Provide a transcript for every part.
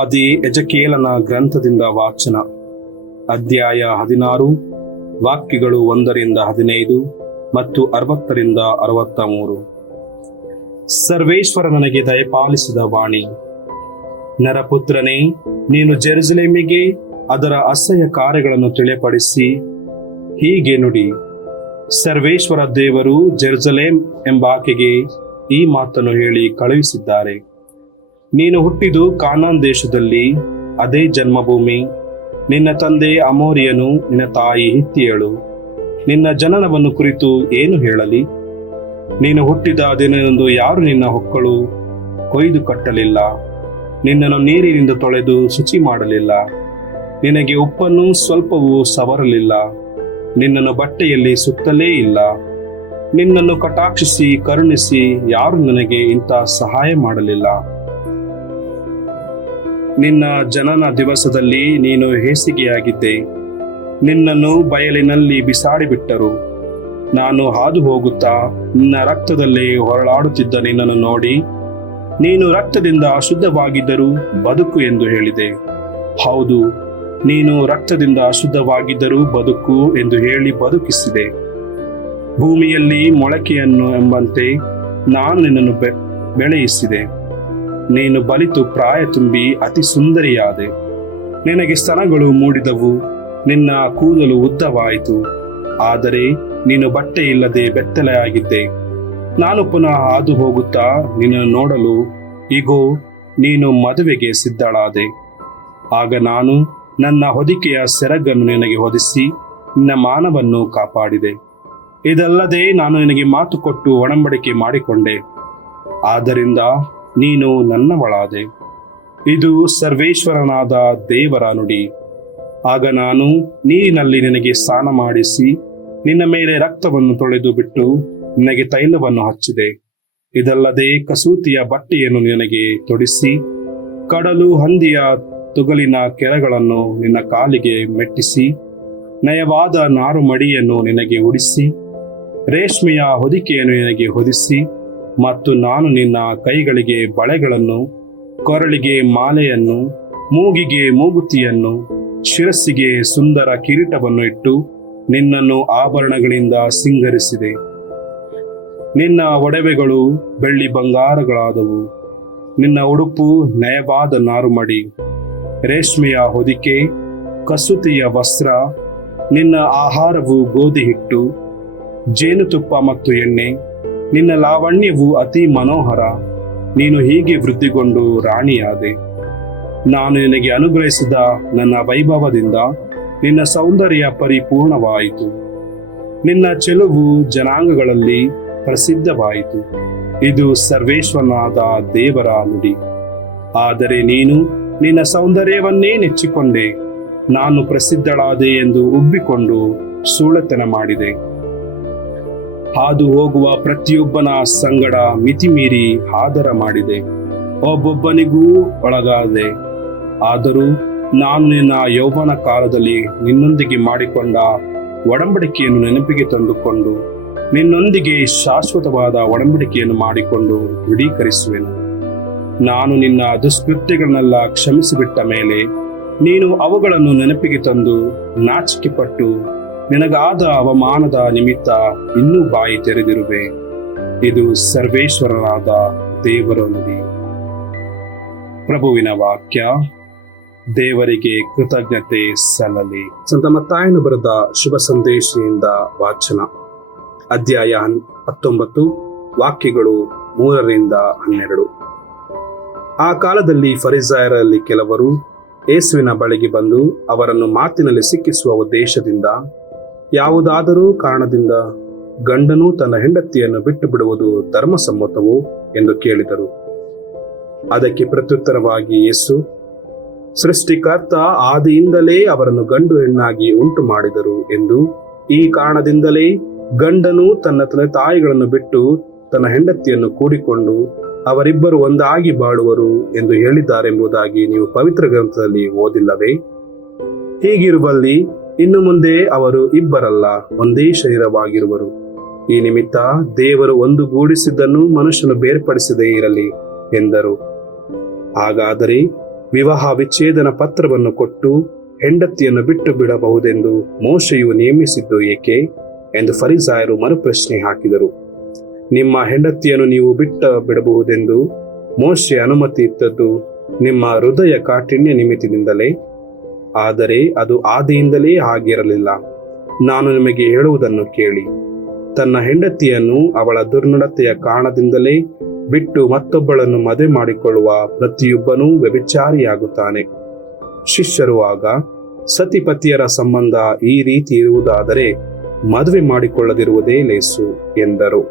ಪ್ರವಾದಿ ಎಜಕೇಲನ ಗ್ರಂಥದಿಂದ ವಾಚನ. ಅಧ್ಯಾಯ 16, ವಾಕ್ಯಗಳು 1-15 ಮತ್ತು 60-63. ಸರ್ವೇಶ್ವರ ನನಗೆ ದಯಪಾಲಿಸಿದ ವಾಣಿ. ನರಪುತ್ರನೇ, ನೀನು ಜೆರುಸಲೇಮಿಗೆ ಅದರ ಅಸಹ್ಯ ಕಾರ್ಯಗಳನ್ನು ತಿಳಿಯಪಡಿಸಿ ಹೀಗೆ ನುಡಿ. ಸರ್ವೇಶ್ವರ ದೇವರು ಜೆರುಸಲೇಮ್ ಎಂಬಾಕೆಗೆ ಈ ಮಾತನ್ನು ಹೇಳಿ ಕಳುಹಿಸಿದ್ದಾರೆ. ನೀನು ಹುಟ್ಟಿದು ಕಾನಾನ್ ದೇಶದಲ್ಲಿ, ಅದೇ ಜನ್ಮಭೂಮಿ. ನಿನ್ನ ತಂದೆ ಅಮೋರಿಯನು, ನಿನ್ನ ತಾಯಿ ಹಿತ್ತಿಯಳು. ನಿನ್ನ ಜನನವನ್ನು ಕುರಿತು ಏನು ಹೇಳಲಿ? ನೀನು ಹುಟ್ಟಿದ ದಿನದಂದು ಯಾರು ನಿನ್ನ ಹೊಕ್ಕಳು ಕೊಯ್ದು ಕಟ್ಟಲಿಲ್ಲ, ನಿನ್ನನ್ನು ನೀರಿನಿಂದ ತೊಳೆದು ಶುಚಿ ಮಾಡಲಿಲ್ಲ, ನಿನಗೆ ಉಪ್ಪನ್ನು ಸ್ವಲ್ಪವೂ ಸವರಲಿಲ್ಲ, ನಿನ್ನನ್ನು ಬಟ್ಟೆಯಲ್ಲಿ ಸುತ್ತಲೇ ಇಲ್ಲ. ನಿನ್ನನ್ನು ಕಟಾಕ್ಷಿಸಿ ಕರುಣಿಸಿ ಯಾರು ನನಗೆ ಇಂಥ ಸಹಾಯ ಮಾಡಲಿಲ್ಲ. ನಿನ್ನ ಜನನ ದಿವಸದಲ್ಲಿ ನೀನು ಹೇಸಿಗೆಯಾಗಿದ್ದೆ, ನಿನ್ನನ್ನು ಬಯಲಿನಲ್ಲಿ ಬಿಸಾಡಿಬಿಟ್ಟರು. ನಾನು ಹಾದು ಹೋಗುತ್ತಾ ನಿನ್ನ ರಕ್ತದಲ್ಲಿ ಹೊರಳಾಡುತ್ತಿದ್ದ ನಿನ್ನನ್ನು ನೋಡಿ, ನೀನು ರಕ್ತದಿಂದ ಅಶುದ್ಧವಾಗಿದ್ದರೂ ಬದುಕು ಎಂದು ಹೇಳಿದೆ. ಹೌದು, ನೀನು ರಕ್ತದಿಂದ ಅಶುದ್ಧವಾಗಿದ್ದರೂ ಬದುಕು ಎಂದು ಹೇಳಿ ಬದುಕಿಸಿದೆ. ಭೂಮಿಯಲ್ಲಿ ಮೊಳಕೆಯನ್ನು ಎಂಬಂತೆ ನಾನು ನಿನ್ನನ್ನು ಬೆಳೆಯಿಸಿದೆ. ನೀನು ಬಲಿತು ಪ್ರಾಯ ತುಂಬಿ ಅತಿ ಸುಂದರಿಯಾದೆ. ನಿನಗೆ ಸ್ತನಗಳು ಮೂಡಿದವು, ನಿನ್ನ ಕೂದಲು ಉದ್ದವಾಯಿತು. ಆದರೆ ನೀನು ಬಟ್ಟೆ ಇಲ್ಲದೆ ಬೆತ್ತಲೆಯಾಗಿದ್ದೆ. ನಾನು ಪುನಃ ಹಾದು ಹೋಗುತ್ತಾ ನಿನ್ನನ್ನು ನೋಡಲು, ಇಗೋ, ನೀನು ಮದುವೆಗೆ ಸಿದ್ಧಳಾದೆ. ಆಗ ನಾನು ನನ್ನ ಹೊದಿಕೆಯ ಸೆರಗನ್ನು ನಿನಗೆ ಹೊದಿಸಿ ನಿನ್ನ ಮಾನವನ್ನು ಕಾಪಾಡಿದೆ. ಇದಲ್ಲದೆ ನಾನು ನಿನಗೆ ಮಾತು ಕೊಟ್ಟು ಒಡಂಬಡಿಕೆ ಮಾಡಿಕೊಂಡೆ. ಆದ್ದರಿಂದ ನೀನು ನನ್ನವಳಾದೆ. ಇದು ಸರ್ವೇಶ್ವರನಾದ ದೇವರ ನುಡಿ. ಆಗ ನಾನು ನೀರಿನಲ್ಲಿ ನಿನಗೆ ಸ್ನಾನ ಮಾಡಿಸಿ ನಿನ್ನ ಮೇಲೆ ರಕ್ತವನ್ನು ತೊಳೆದು ಬಿಟ್ಟು ನಿನಗೆ ತೈಲವನ್ನು ಹಚ್ಚಿದೆ. ಇದಲ್ಲದೆ ಕಸೂತಿಯ ಬಟ್ಟೆಯನ್ನು ನಿನಗೆ ತೊಡಿಸಿ, ಕಡಲು ಹಂದಿಯ ತುಗಲಿನ ಕೆರಗಳನ್ನು ನಿನ್ನ ಕಾಲಿಗೆ ಮೆಟ್ಟಿಸಿ, ನಯವಾದ ನಾರು ಮಡಿಯನ್ನು ನಿನಗೆ ಉಡಿಸಿ, ರೇಷ್ಮೆಯ ಹೊದಿಕೆಯನ್ನು ನಿನಗೆ ಹೊದಿಸಿ, ಮತ್ತು ನಾನು ನಿನ್ನ ಕೈಗಳಿಗೆ ಬಳೆಗಳನ್ನು, ಕೊರಳಿಗೆ ಮಾಲೆಯನ್ನು, ಮೂಗಿಗೆ ಮೂಗುತಿಯನ್ನು, ಶಿರಸ್ಸಿಗೆ ಸುಂದರ ಕಿರೀಟವನ್ನು ಇಟ್ಟು ನಿನ್ನನ್ನು ಆಭರಣಗಳಿಂದ ಸಿಂಗರಿಸಿದೆ. ನಿನ್ನ ಒಡವೆಗಳು ಬೆಳ್ಳಿ ಬಂಗಾರಗಳಾದವು. ನಿನ್ನ ಉಡುಪು ನಯವಾದ ನಾರುಮಡಿ, ರೇಷ್ಮೆಯ ಹೊದಿಕೆ, ಕಸೂತಿಯ ವಸ್ತ್ರ. ನಿನ್ನ ಆಹಾರವು ಗೋಧಿ ಹಿಟ್ಟು, ಜೇನುತುಪ್ಪ ಮತ್ತು ಎಣ್ಣೆ. ನಿನ್ನ ಲಾವಣ್ಯವು ಅತಿ ಮನೋಹರ. ನೀನು ಹೀಗೆ ವೃದ್ಧಿಗೊಂಡು ರಾಣಿಯಾದೆ. ನಾನು ನಿನಗೆ ಅನುಗ್ರಹಿಸಿದ ನನ್ನ ವೈಭವದಿಂದ ನಿನ್ನ ಸೌಂದರ್ಯ ಪರಿಪೂರ್ಣವಾಯಿತು. ನಿನ್ನ ಚೆಲುವು ಜನಾಂಗಗಳಲ್ಲಿ ಪ್ರಸಿದ್ಧವಾಯಿತು. ಇದು ಸರ್ವೇಶ್ವರನಾದ ದೇವರ ನುಡಿ. ಆದರೆ ನೀನು ನಿನ್ನ ಸೌಂದರ್ಯವನ್ನೇ ನೆಚ್ಚಿಕೊಂಡೆ. ನಾನು ಪ್ರಸಿದ್ಧಳಾದೆ ಎಂದು ಉಬ್ಬಿಕೊಂಡು ಸುಳ್ಳತನ ಮಾಡಿದೆ. ಹಾದು ಹೋಗುವ ಪ್ರತಿಯೊಬ್ಬನ ಸಂಗಡ ಮಿತಿಮೀರಿ ಆದರ ಮಾಡಿದೆ. ಒಬ್ಬೊಬ್ಬನಿಗೂ ಒಳಗಾದೆ. ಆದರೂ ನಾನು ನಿನ್ನ ಯೌವನ ಕಾಲದಲ್ಲಿ ನಿನ್ನೊಂದಿಗೆ ಮಾಡಿಕೊಂಡ ಒಡಂಬಡಿಕೆಯನ್ನು ನೆನಪಿಗೆ ತಂದುಕೊಂಡು ನಿನ್ನೊಂದಿಗೆ ಶಾಶ್ವತವಾದ ಒಡಂಬಡಿಕೆಯನ್ನು ಮಾಡಿಕೊಂಡು ದೃಢೀಕರಿಸುವೆನು. ನಾನು ನಿನ್ನ ದುಷ್ಕೃತ್ಯಗಳನ್ನೆಲ್ಲ ಕ್ಷಮಿಸಿಬಿಟ್ಟ ಮೇಲೆ ನೀನು ಅವುಗಳನ್ನು ನೆನಪಿಗೆ ತಂದು ನಾಚಿಕೆಪಟ್ಟು ನಿನಗಾದ ಅವಮಾನದ ನಿಮಿತ್ತ ಇನ್ನೂ ಬಾಯಿ ತೆರೆದಿರುವೆ. ಇದು ಸರ್ವೇಶ್ವರನಾದ ದೇವರ ನುಡಿ. ಪ್ರಭುವಿನ ವಾಕ್ಯ. ದೇವರಿಗೆ ಕೃತಜ್ಞತೆ ಸಲ್ಲಲಿ. ಸಂತ ಮತ್ತಾಯನು ಬರೆದ ಶುಭ ಸಂದೇಶದಿಂದ ವಾಚನ. ಅಧ್ಯಾಯ 19, ವಾಕ್ಯಗಳು 3-12. ಆ ಕಾಲದಲ್ಲಿ ಫರಿಸಾಯರಲ್ಲಿ ಕೆಲವರು ಯೇಸುವಿನ ಬಳಿಗೆ ಬಂದು ಅವರನ್ನು ಮಾತಿನಲ್ಲಿ ಸಿಕ್ಕಿಸುವ ಉದ್ದೇಶದಿಂದ, ಯಾವುದಾದರೂ ಕಾರಣದಿಂದ ಗಂಡನು ತನ್ನ ಹೆಂಡತಿಯನ್ನು ಬಿಟ್ಟು ಬಿಡುವುದು ಧರ್ಮಸಮ್ಮತವೋ ಎಂದು ಕೇಳಿದರು. ಅದಕ್ಕೆ ಪ್ರತ್ಯುತ್ತರವಾಗಿ ಯೇಸು, ಸೃಷ್ಟಿಕರ್ತ ಆದಿಯಿಂದಲೇ ಅವರನ್ನು ಗಂಡು ಹೆಣ್ಣಾಗಿ ಉಂಟು ಮಾಡಿದರು ಎಂದು, ಈ ಕಾರಣದಿಂದಲೇ ಗಂಡನು ತನ್ನ ತಂದೆ ತಾಯಿಗಳನ್ನು ಬಿಟ್ಟು ತನ್ನ ಹೆಂಡತಿಯನ್ನು ಕೂಡಿಕೊಂಡು ಅವರಿಬ್ಬರು ಒಂದಾಗಿ ಬಾಳುವರು ಎಂದು ಹೇಳಿದ್ದಾರೆಂಬುದಾಗಿ ನೀವು ಪವಿತ್ರ ಗ್ರಂಥದಲ್ಲಿ ಓದಿಲ್ಲವೇ? ಹೀಗಿರುವಲ್ಲಿ ಇನ್ನು ಮುಂದೆ ಅವರು ಇಬ್ಬರಲ್ಲ, ಒಂದೇ ಶರೀರವಾಗಿರುವರು. ಈ ನಿಮಿತ್ತ ದೇವರು ಒಂದುಗೂಡಿಸಿದ್ದನ್ನು ಮನುಷ್ಯನು ಬೇರ್ಪಡಿಸದೇ ಇರಲಿ ಎಂದರು. ಹಾಗಾದರೆ ವಿವಾಹ ವಿಚ್ಛೇದನ ಪತ್ರವನ್ನು ಕೊಟ್ಟು ಹೆಂಡತಿಯನ್ನು ಬಿಟ್ಟು ಬಿಡಬಹುದೆಂದು ಮೋಶೆಯು ನೇಮಿಸಿದ್ದು ಏಕೆ ಎಂದು ಫರಿಸಾಯರು ಮರುಪ್ರಶ್ನೆ ಹಾಕಿದರು. ನಿಮ್ಮ ಹೆಂಡತಿಯನ್ನು ನೀವು ಬಿಡಬಹುದೆಂದು ಮೋಶೆ ಅನುಮತಿ ಇತ್ತದ್ದು ನಿಮ್ಮ ಹೃದಯ ಕಾಠಿಣ್ಯ ನಿಮಿತ್ತದಿಂದಲೇ, ಆದರೆ ಅದು ಆದಿಯಿಂದಲೇ ಆಗಿರಲಿಲ್ಲ. ನಾನು ನಿಮಗೆ ಹೇಳುವುದನ್ನು ಕೇಳಿ, ತನ್ನ ಹೆಂಡತಿಯನ್ನು ಅವಳ ದುರ್ನಡತೆಯ ಕಾರಣದಿಂದಲೇ ಬಿಟ್ಟು ಮತ್ತೊಬ್ಬಳನ್ನು ಮದುವೆ ಮಾಡಿಕೊಳ್ಳುವ ಪ್ರತಿಯೊಬ್ಬನೂ ವ್ಯಭಿಚಾರಿಯಾಗುತ್ತಾನೆ. ಶಿಷ್ಯರು ಆಗ, ಸತಿಪತಿಯರ ಸಂಬಂಧ ಈ ರೀತಿ ಇರುವುದಾದರೆ ಮದುವೆ ಮಾಡಿಕೊಳ್ಳದಿರುವುದೇ ಲೇಸು ಎಂದರು.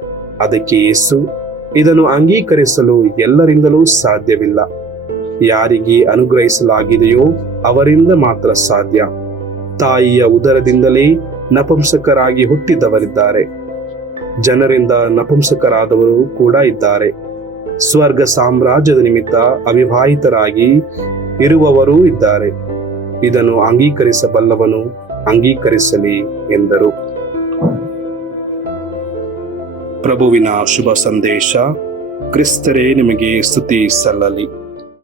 ಅದಕ್ಕೆ ಯೇಸು, ಇದನ್ನು ಅಂಗೀಕರಿಸಲು ಎಲ್ಲರಿಂದಲೂ ಸಾಧ್ಯವಿಲ್ಲ. ಯಾರಿಗೆ ಅನುಗ್ರಹಿಸಲಾಗಿದೆಯೋ ಅವರಿಂದ ಮಾತ್ರ ಸಾಧ್ಯ. ತಾಯಿಯ ಉದರದಿಂದಲೇ ನಪುಂಸಕರಾಗಿ ಹುಟ್ಟಿದವರಿದ್ದಾರೆ, ಜನರಿಂದ ನಪುಂಸಕರಾದವರು ಕೂಡ ಇದ್ದಾರೆ. ಸ್ವರ್ಗ ಸಾಮ್ರಾಜ್ಯದ ನಿಮಿತ್ತ ಅವಿವಾಹಿತರಾಗಿ ಇರುವವರೂ ಇದ್ದಾರೆ. ಇದನ್ನು ಅಂಗೀಕರಿಸಬಲ್ಲವನು ಅಂಗೀಕರಿಸಲಿ ಎಂದರು. ಪ್ರಭುವಿನ ಶುಭ ಸಂದೇಶ. ಕ್ರಿಸ್ತರೇ ನಿಮಗೆ ಸ್ತುತಿ ಸಲ್ಲಲಿ.